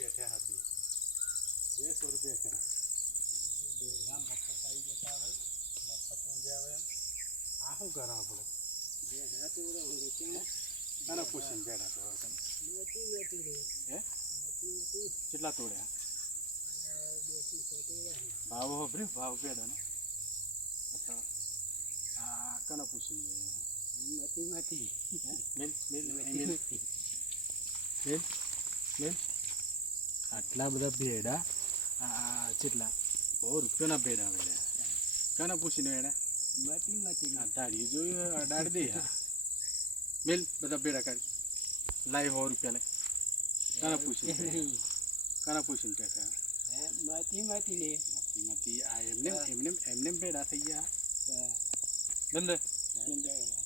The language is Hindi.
रुपया क्या हाथ दिए डेढ़ सौ रुपया क्या मफत आई जाता भाई मफत में जावे आहू करा बोलो देना तो बोलो हो क्या ना क्वेश्चन देना तो मोती मोती रे हैं मोती मोती कितना तोड़या भाव हो ब्रे भाव पेड़ा ना बताओ आ कना पूछनी है मती मती मिल मिल मिल मिल मिल આટલા બધા ભેડા આ આ કેટલા બહુ રૂપિયાના ભેડા વેડ્યા કને પૂછીને વેડ્યા મોટી મોટી આ દાઢી જોયું અડાડી દે હા મિલ બધા ભેડા કાઢી લાઈ સો રૂપિયા લે કને પૂછીને નહીં. કને પૂછીને બેઠા હે મોટી મોટી લે એમાંથી આ એમને એમને એમને ભેડા થઈ ગયા હા. બંધ હા.